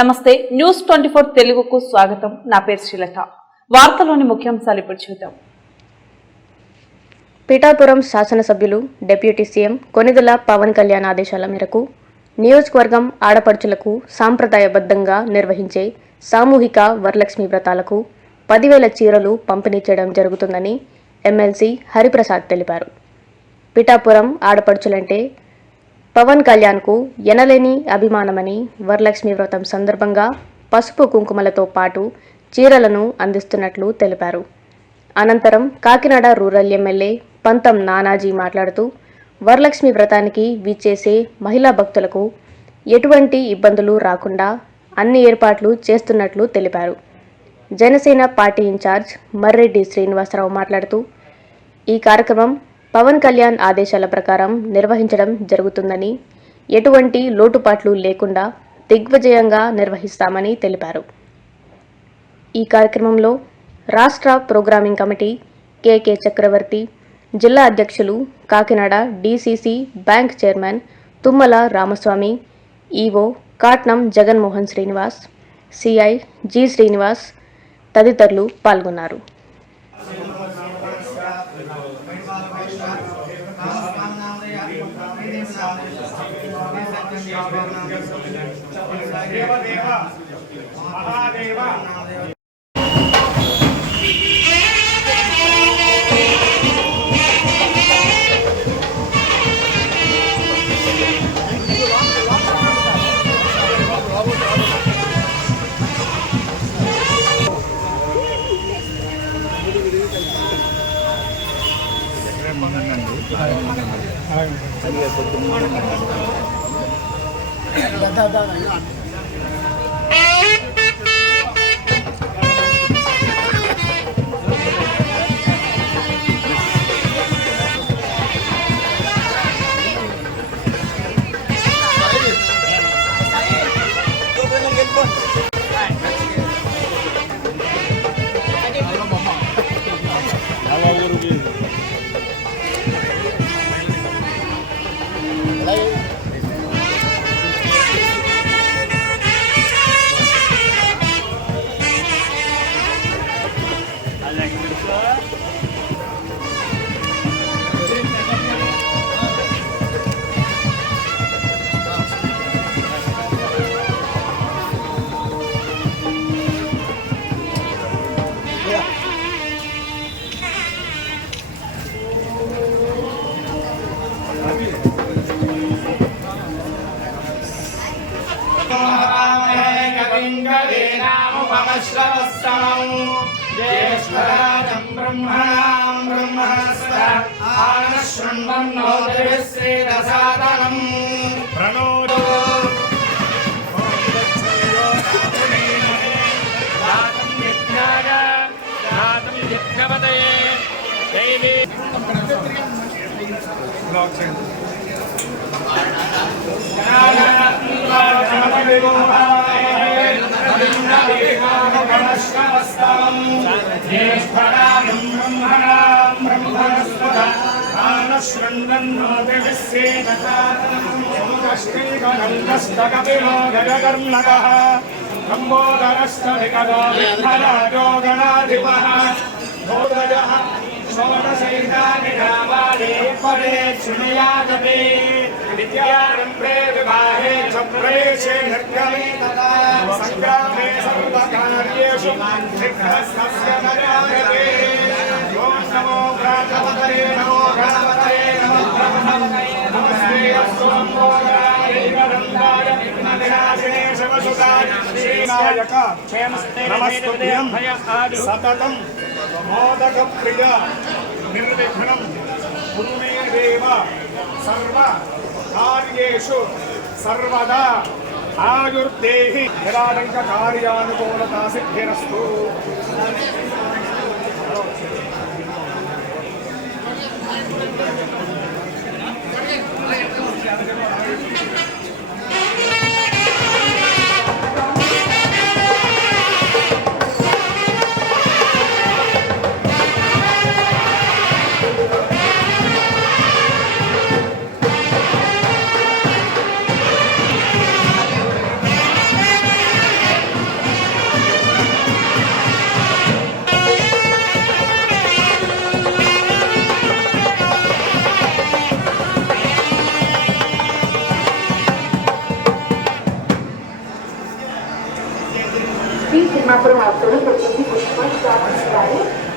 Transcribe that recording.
నమస్తే న్యూస్ 24 తెలుగుకు స్వాగతం. నా పేరు శ్రీలత. వార్తలోని ముఖ్యాంశాలు ఇప్పుడు చూద్దాం. పిఠాపురం శాసనసభ్యులు డిప్యూటీ సీఎం కొనిదెల పవన్ కళ్యాణ్ ఆదేశాల మేరకు నియోజకవర్గం ఆడపడుచులకు సాంప్రదాయబద్ధంగా నిర్వహించే సామూహిక వరలక్ష్మి వ్రతాలకు 10,000 చీరలు పంపిణీ చేయడం జరుగుతుందని ఎమ్మెల్సీ హరిప్రసాద్ తెలిపారు. పిఠాపురం ఆడపడుచులంటే పవన్ కళ్యాణ్కు ఎనలేని అభిమానమని వరలక్ష్మి వ్రతం సందర్భంగా పసుపు కుంకుమలతో పాటు చీరలను అందిస్తున్నట్లు తెలిపారు. అనంతరం కాకినాడ రూరల్ ఎమ్మెల్యే పంతం నానాజీ మాట్లాడుతూ వరలక్ష్మి వ్రతానికి విచ్చేసే మహిళా భక్తులకు ఎటువంటి ఇబ్బందులు రాకుండా అన్ని ఏర్పాట్లు చేస్తున్నట్లు తెలిపారు. జనసేన పార్టీ ఇన్ఛార్జ్ మర్రెడ్డి శ్రీనివాసరావు మాట్లాడుతూ ఈ కార్యక్రమం పవన్ కళ్యాణ్ ఆదేశాల ప్రకారం నిర్వహించడం జరుగుతుందని, ఎటువంటి లోటుపాట్లు లేకుండా దిగ్విజయంగా నిర్వహిస్తామని తెలిపారు. ఈ కార్యక్రమంలో రాష్ట్ర ప్రోగ్రామింగ్ కమిటీ కె చక్రవర్తి, జిల్లా అధ్యక్షులు Kakinada DCC bank chairman Tummala Ramaswamy, EO Katnam Jaganmohan Srinivas, CI G Srinivas తదితరులు పాల్గొన్నారు. ज्येष्ठराजं ब्रह्मणां ब्रह्मणस्पत आनश्वन्वन्नोतिभिश्रीरसादनं प्रणोदो जातं यज्ञाय जातं यज्ञपतये दैवी ज्येष्ठराजं ब्रह्मणां ब्रह्मणस्पत आनश्वन्वन्नोतिभिश्रीरसादनं गजकर्णकः लम्बोदरश्चरिकरो विठ्ठलाजो गणाधिपः भोगजः षोडशैतानि नामानि परे शृणुयादपि विद्यारम्भे विवाहे च प्रवेशे निर्गमे तथा सङ्ग्रामे सर्वकार्येषु सिद्धस्य न जायते। ॐ नमो गणपतये नमो गणपतये नमः नमस्ते अस्तु लम्बोदराय गन्धाय विघ्नविनाशिने शिवसुताय श्रीनायक नमस्तुभ्यं सततं मोदकप्रिय निर्विघ्नं कुरु मे देव सर्व कार्येषु सर्वदा आयुर्देहि निराडंक कार्यानुकूलता सिद्धिरस्तु। నుంచి తిమ్మాపురం వార్తలు వచ్చేసి పుష్ప స్టార్ట్